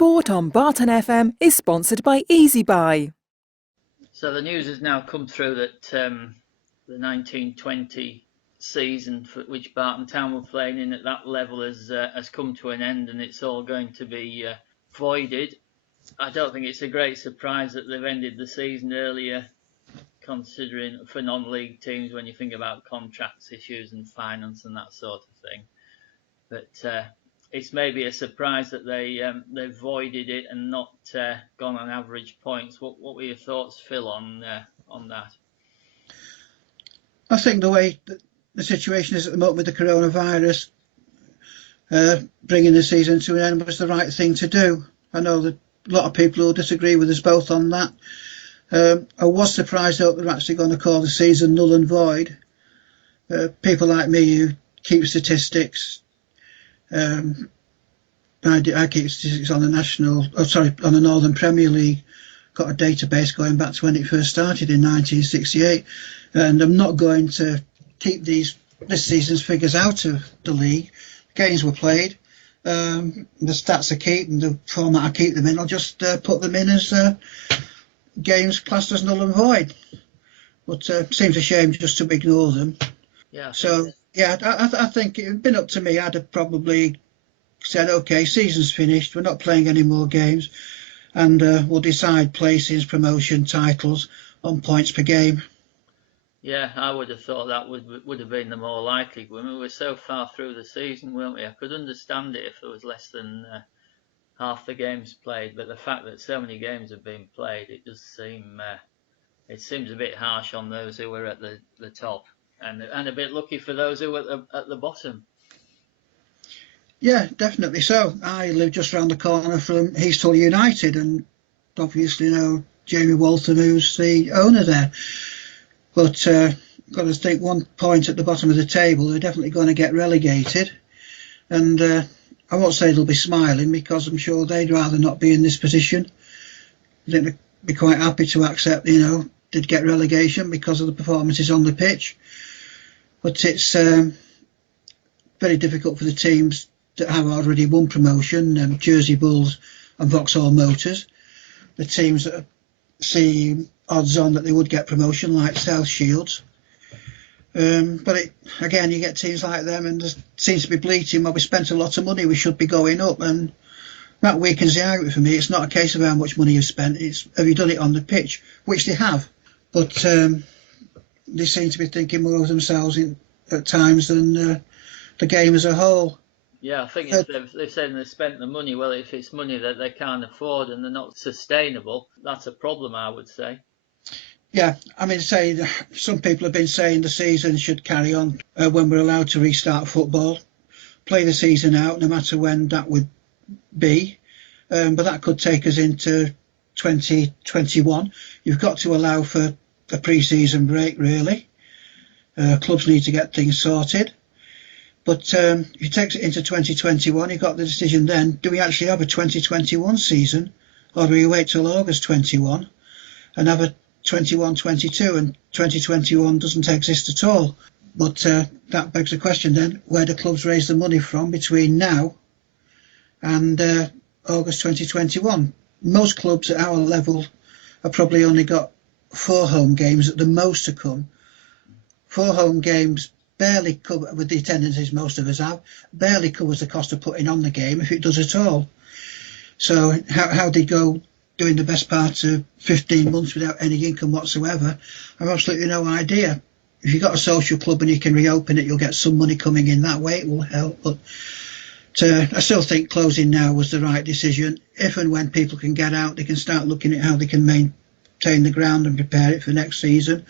Sport on Barton FM is sponsored by EasyBuy. So the news has now come through that the 1920 season, for which Barton Town were playing in at that level, has come to an end, and it's all going to be voided. I don't think it's a great surprise that they've ended the season earlier, considering for non-league teams when you think about contracts issues and finance and that sort of thing. But it's maybe a surprise that they voided it and not gone on average points. What were your thoughts, Phil, on that? I think the way the situation is at the moment with the coronavirus, bringing the season to an end was the right thing to do. I know that a lot of people will disagree with us both on that. I was surprised that they're actually going to call the season null and void. People like me who keep statistics, I keep statistics on on the Northern Premier League. Got a database going back to when it first started in 1968, and I'm not going to keep this season's figures out of the league. Games were played, the stats I keep and the format I keep them in, I'll just put them in as games classed as null and void. But seems a shame just to ignore them. Yeah. I think it had been up to me, I'd have probably said, okay, season's finished, we're not playing any more games, and we'll decide places, promotion, titles on points per game. Yeah, I would have thought that would have been the more likely. We were so far through the season, weren't we? I could understand it if there was less than half the games played, but the fact that so many games have been played, it does seem it seems a bit harsh on those who were at the top, and a bit lucky for those who were at the bottom. Yeah, definitely so. I live just round the corner from Heathall United, and obviously know Jamie Waltham, who's the owner there. But got to think 1 point at the bottom of the table, they're definitely going to get relegated. And I won't say they'll be smiling, because I'm sure they'd rather not be in this position. I think they'd be quite happy to accept, they'd get relegation because of the performances on the pitch. But it's very difficult for the teams that have already won promotion, Jersey Bulls and Vauxhall Motors. The teams that see odds on that they would get promotion, like South Shields. But again, you get teams like them, and there seems to be bleating, well, we spent a lot of money, we should be going up, and that weakens the argument for me. It's not a case of how much money you've spent, it's have you done it on the pitch, which they have. But they seem to be thinking more of themselves at times than the game as a whole. Yeah, I think if they've said they've spent the money, well, if it's money that they can't afford and they're not sustainable, that's a problem, I would say. Yeah, I mean, some people have been saying the season should carry on when we're allowed to restart football, play the season out, no matter when that would be. But that could take us into 2021. You've got to allow for a pre-season break, really. Clubs need to get things sorted. But if you take it into 2021, you've got the decision then, do we actually have a 2021 season, or do we wait till August 21 and have a 21-22, and 2021 doesn't exist at all? But that begs the question then, where do clubs raise the money from between now and August 2021? Most clubs at our level have probably only got 4 home games at the most to come. 4 home games barely cover, with the attendances most of us have, barely covers the cost of putting on the game, if it does at all. So how they go doing the best part of 15 months without any income whatsoever, I've absolutely no idea. If you've got a social club and you can reopen it, you'll get some money coming in that way, it will help. But I still think closing now was the right decision. If and when people can get out, they can start looking at how they can maintain the ground and prepare it for next season,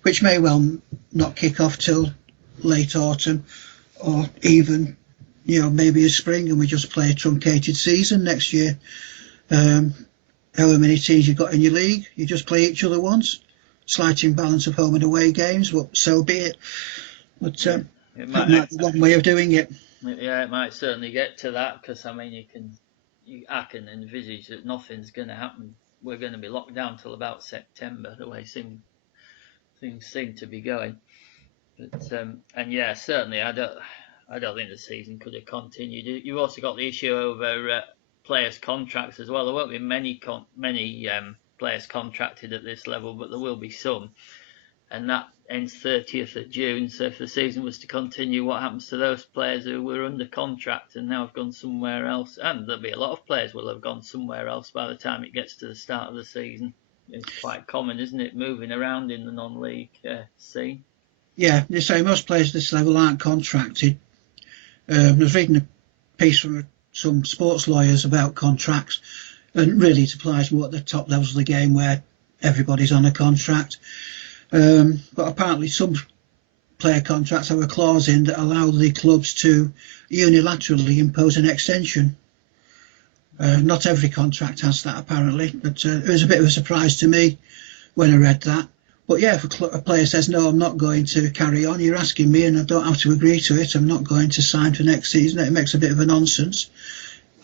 which may well not kick off till late autumn, or even maybe a spring, and we just play a truncated season next year. However many teams you've got in your league, you just play each other once, slight imbalance of home and away games, but so be it. But that might be one way of doing it. Yeah, it might certainly get to that, because I mean, I can envisage that nothing's going to happen. We're going to be locked down till about September, the way things seem to be going. But and yeah, certainly I don't think the season could have continued. You've also got the issue over players' contracts as well. There won't be many players contracted at this level, but there will be some. And that ends 30th of June. So if the season was to continue, what happens to those players who were under contract and now have gone somewhere else? And there'll be a lot of players will have gone somewhere else by the time it gets to the start of the season. It's quite common, isn't it, moving around in the non-league scene? Yeah, they say most players at this level aren't contracted. I was reading a piece from some sports lawyers about contracts, and really it applies more at the top levels of the game where everybody's on a contract. But apparently some player contracts have a clause in that allow the clubs to unilaterally impose an extension. Not every contract has that, apparently, but it was a bit of a surprise to me when I read that. But yeah, if a player says, no, I'm not going to carry on, you're asking me and I don't have to agree to it, I'm not going to sign for next season, it makes a bit of a nonsense.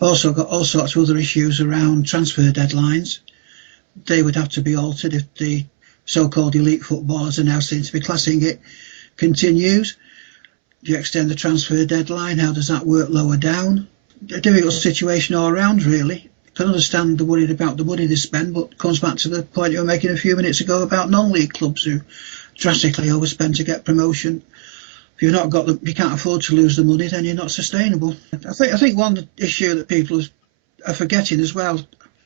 Also got all sorts of other issues around transfer deadlines. They would have to be altered if the so-called elite footballers are now seen to be classing it continues. Do you extend the transfer deadline? How does that work lower down? A difficult situation all around, really. I can understand the worried about the money they spend, but it comes back to the point you were making a few minutes ago about non-league clubs who drastically overspend to get promotion. If you've not got the, you can't afford to lose the money, then you're not sustainable. I think one issue that people are forgetting as well,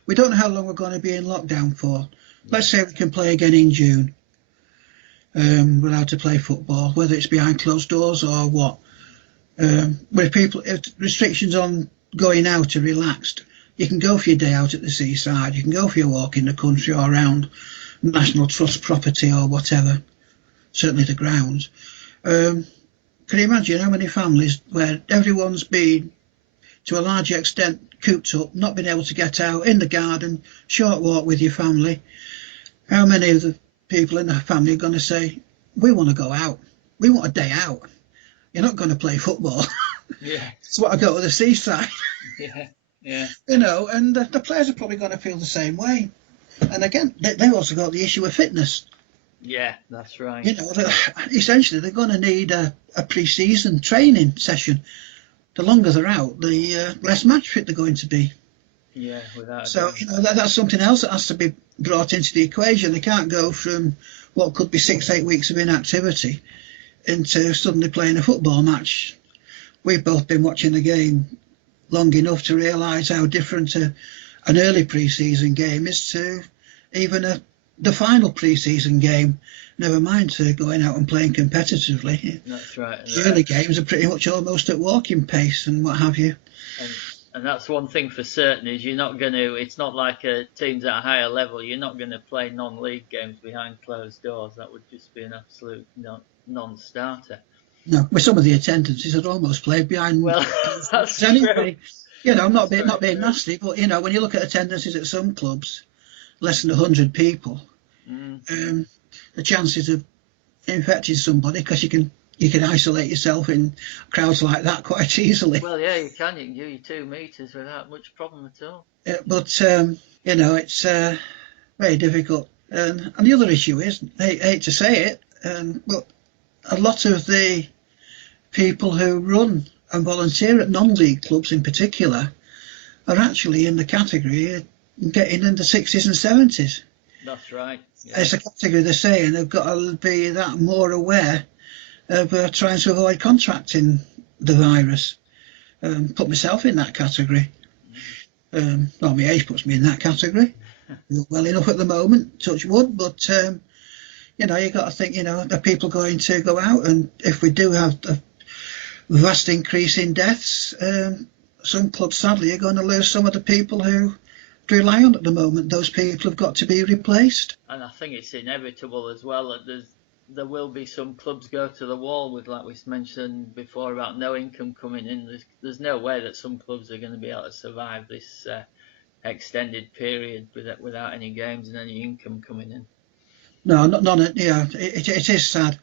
we don't know how long we're going to be in lockdown for. Let's say we can play again in June. We're allowed to play football, whether it's behind closed doors or what. If restrictions on going out are relaxed, you can go for your day out at the seaside, you can go for your walk in the country or around National Trust property or whatever, certainly the grounds. Can you imagine how many families where everyone's been, to a large extent, cooped up, not been able to get out, in the garden, short walk with your family? How many of the people in the family are going to say, we want to go out, we want a day out? You're not going to play football. Yeah. That's what I go to the seaside. Yeah, yeah. You know, and the players are probably going to feel the same way. And again, they've also got the issue of fitness. Yeah, that's right. You know, essentially they're going to need a pre-season training session. The longer they're out, the less match fit they're going to be. Yeah, without. So, you know, that's something else that has to be brought into the equation. They can't go from what could be 6-8 weeks of inactivity into suddenly playing a football match. We've both been watching the game long enough to realise how different an early pre-season game is to even the final pre-season game, never mind to going out and playing competitively. That's right. The early games are pretty much almost at walking pace and what have you. And that's one thing for certain, is you're not going to, it's not like teams at a higher level, you're not going to play non-league games behind closed doors. That would just be an absolute non-starter. No, with some of the attendances I'd almost played behind. Well, that's anyway. true. You know, not being nasty, but, you know, when you look at attendances at some clubs, less than 100 people, the chances of infecting somebody, because you can isolate yourself in crowds like that quite easily. Well, yeah, you can. You can do your 2 meters without much problem at all. But you know, it's very difficult. And the other issue is, I hate to say it, but a lot of the people who run and volunteer at non-league clubs in particular are actually in the category getting in the 60s and 70s. That's right. Yeah. It's a category they're saying they've got to be that more aware of trying to avoid contracting the virus. Put myself in that category. Well, my age puts me in that category. Not well enough at the moment, touch wood, but you know, you got to think, you know, are people going to go out? And if we do have a vast increase in deaths, some clubs sadly are going to lose some of the people who rely on at the moment. Those people have got to be replaced. And I think it's inevitable as well that there will be some clubs go to the wall with, like we mentioned before, about no income coming in. There's no way that some clubs are going to be able to survive this extended period without any games and any income coming in. No, none. Yeah, it is sad.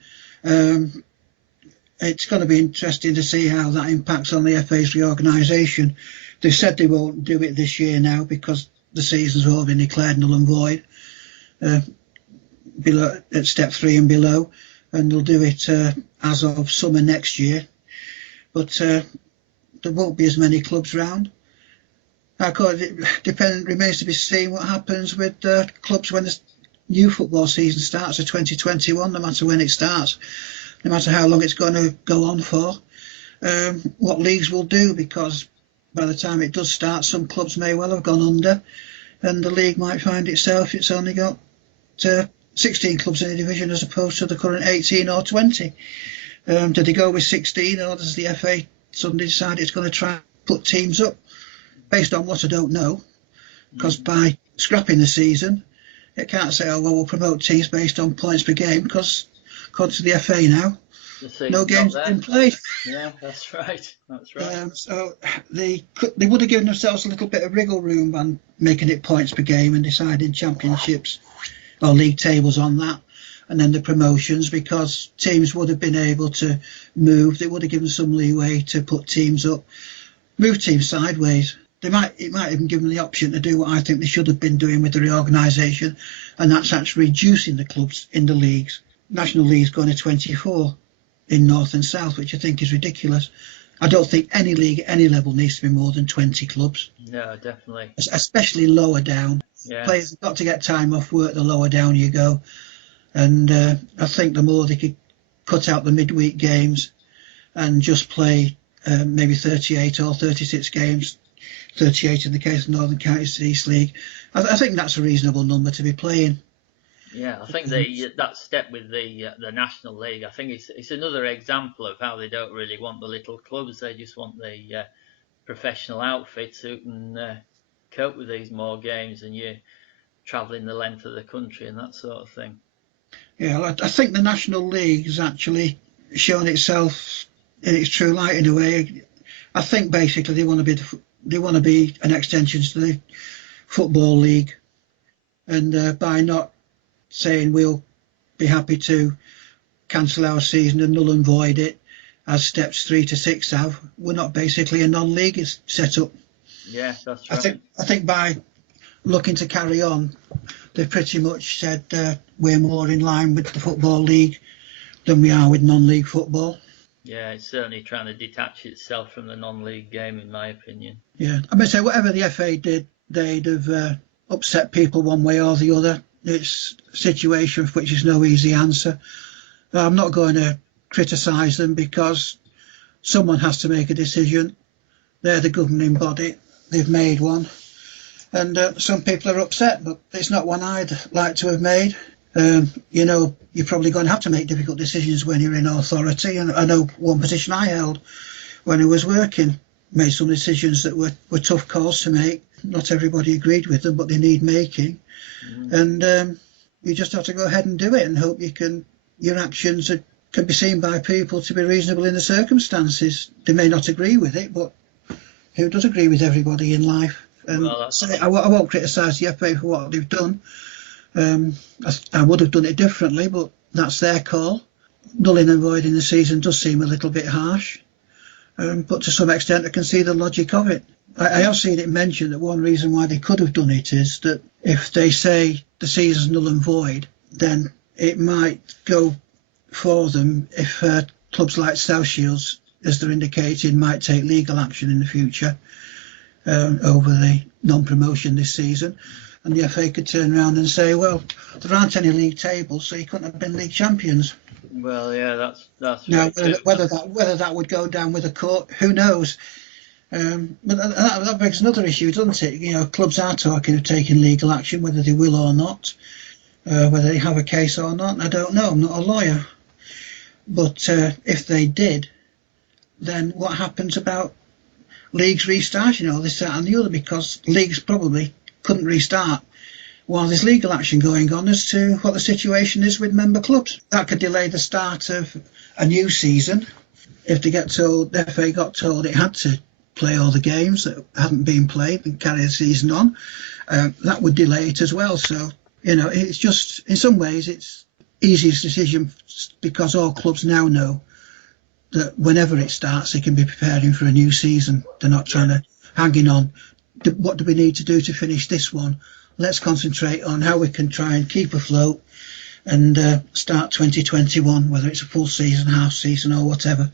It's going to be interesting to see how that impacts on the FA's reorganisation. They've said they won't do it this year now because the season's all been declared null and void. Below at step 3 and below, and they'll do it as of summer next year. But there won't be as many clubs round. Of course, it remains to be seen what happens with clubs when the new football season starts of 2021, no matter when it starts, no matter how long it's going to go on for. What leagues will do, because by the time it does start, some clubs may well have gone under, and the league might find itself it's only got 16 clubs in a division as opposed to the current 18 or 20. Do they go with 16, or does the FA suddenly decide it's going to try and put teams up? Based on what, I don't know, because by scrapping the season, it can't say, oh, well, we'll promote teams based on points per game, because according to the FA now, no games have been played. Yeah, that's right. That's right. So they would have given themselves a little bit of wriggle room on making it points per game and deciding championships or league tables on that, and then the promotions, because teams would have been able to move. They would have given some leeway to put teams up, move teams sideways. It might even give them the option to do what I think they should have been doing with the reorganisation, and that's actually reducing the clubs in the leagues. National League's going to 24 in North and South, which I think is ridiculous. I don't think any league at any level needs to be more than 20 clubs. No, definitely. Especially lower down. Yeah. Players have got to get time off work the lower down you go. And I think the more they could cut out the midweek games and just play maybe 38 or 36 games, 38 in the case of Northern Counties East League, I think that's a reasonable number to be playing. Yeah, I think that step with the National League, I think it's another example of how they don't really want the little clubs. They just want the professional outfits who can cope with these more games, and you're travelling the length of the country and that sort of thing. Yeah, I think the National League has actually shown itself in its true light in a way. I think basically they want to be an extension to the Football League, and by not saying we'll be happy to cancel our season and null and void it, as steps 3 to 6 have, we're not basically a non-league is set up. Yeah, that's right. I think by looking to carry on, they've pretty much said we're more in line with the Football League than we are with non-league football. Yeah, it's certainly trying to detach itself from the non-league game, in my opinion. Yeah, I mean, say whatever the FA did, they'd have upset people one way or the other. It's a situation for which is no easy answer. I'm not going to criticise them, because someone has to make a decision. They're the governing body. They've made one. And some people are upset, but it's not one I'd like to have made. You're probably going to have to make difficult decisions when you're in authority. And I know one position I held when I was working, made some decisions that were tough calls to make. Not everybody agreed with them, but they need making. And you just have to go ahead and do it and hope your actions can be seen by people to be reasonable in the circumstances. They may not agree with it, but who does agree with everybody in life? And I won't criticise the FA for what they've done. I would have done it differently, but that's their call. Nulling and voiding the season does seem a little bit harsh, but to some extent I can see the logic of it. I have seen it mentioned that one reason why they could have done it is that if they say the season's null and void, then it might go for them if clubs like South Shields, as they're indicating, might take legal action in the future over the non-promotion this season. And the FA could turn around and say, well, there aren't any league tables, so you couldn't have been league champions. Well, yeah, that's now whether that would go down with a court, who knows? But that begs another issue, doesn't it? Clubs are talking of taking legal action, whether they will or not, whether they have a case or not. I don't know. I'm not a lawyer. But if they did, then what happens about leagues restarting, this, that and the other? Because leagues probably couldn't restart while there's legal action going on as to what the situation is with member clubs. That could delay the start of a new season. If they get told, the FA got told it had to play all the games that hadn't been played and carry the season on, that would delay it as well. So, it's just, in some ways, it's easiest decision, because all clubs now know that whenever it starts, they can be preparing for a new season. They're not trying to hanging on. What do we need to do to finish this one? Let's concentrate on how we can try and keep afloat and start 2021, whether it's a full season, half season or whatever.